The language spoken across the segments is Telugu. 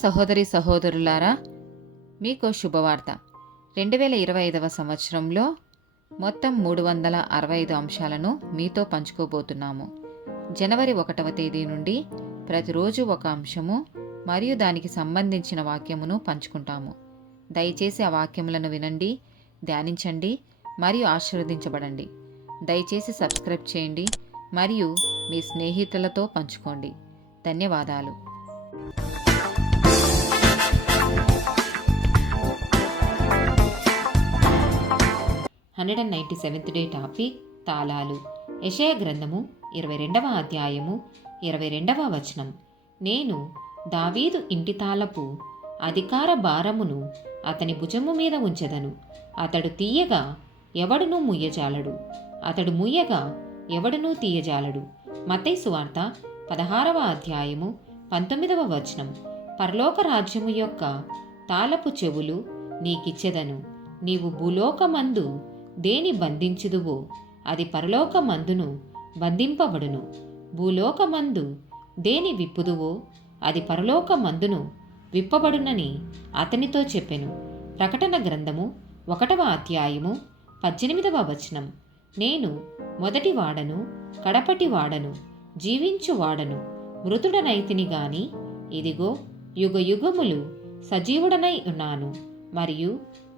సహోదరి సహోదరులారా, మీకు శుభవార్త. 2025 సంవత్సరంలో మొత్తం 365 అంశాలను మీతో పంచుకోబోతున్నాము. జనవరి 1వ తేదీ నుండి ప్రతిరోజు ఒక అంశము మరియు దానికి సంబంధించిన వాక్యమును పంచుకుంటాము. దయచేసి ఆ వాక్యములను వినండి, ధ్యానించండి మరియు ఆశీర్వదించబడండి. దయచేసి సబ్స్క్రైబ్ చేయండి మరియు మీ స్నేహితులతో పంచుకోండి. ధన్యవాదాలు. 197th డే టాపిక్ తాళాలు. యెషయా గ్రంథము 22వ అధ్యాయము 22వ వచనం. నేను దావీదు ఇంటి తాళపు అధికార భారమును అతని భుజము మీద ఉంచెదను. అతడు తీయగా ఎవడునూ ముయ్యజాలడు, అతడు ముయ్యగా ఎవడునూ తీయజాలడు. మత్తయి సువార్త 16వ అధ్యాయము 19వ వచనం. పరలోక రాజ్యము యొక్క తాళపు చెవులు నీకిచ్చెదను. నీవు భూలోకమందు దేని బంధించుదువో అది పరలోకమందును బంధింపబడును. భూలోకమందు దేని విప్పుదువో అది పరలోకమందును విప్పబడునని అతనితో చెప్పెను. ప్రకటన గ్రంథము 1వ అధ్యాయము 18వ వచనం. నేను మొదటి వాడను, కడపటి వాడను, జీవించు వాడను, మృతుడనైతిని గాని ఇదిగో యుగ యుగములు సజీవుడనై ఉన్నాను. మరియు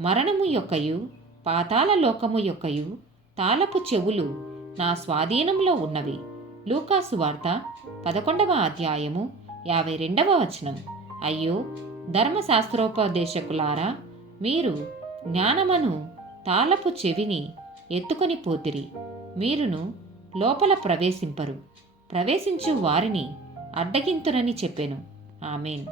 మరణము యొక్కయు పాతాళ లోకము యొక్కయు తాళపు చెవులు నా స్వాధీనంలో ఉన్నవి. లూకాసు వార్త 11వ అధ్యాయము 52వ వచనం. అయ్యో ధర్మశాస్త్రోపదేశకులారా, మీరు జ్ఞానమను తాళపు చెవిని ఎత్తుకొని పోతిరి. మీరును లోపల ప్రవేశింపరు, ప్రవేశించు వారిని అడ్డగింతురని చెప్పెను. ఆమేన్.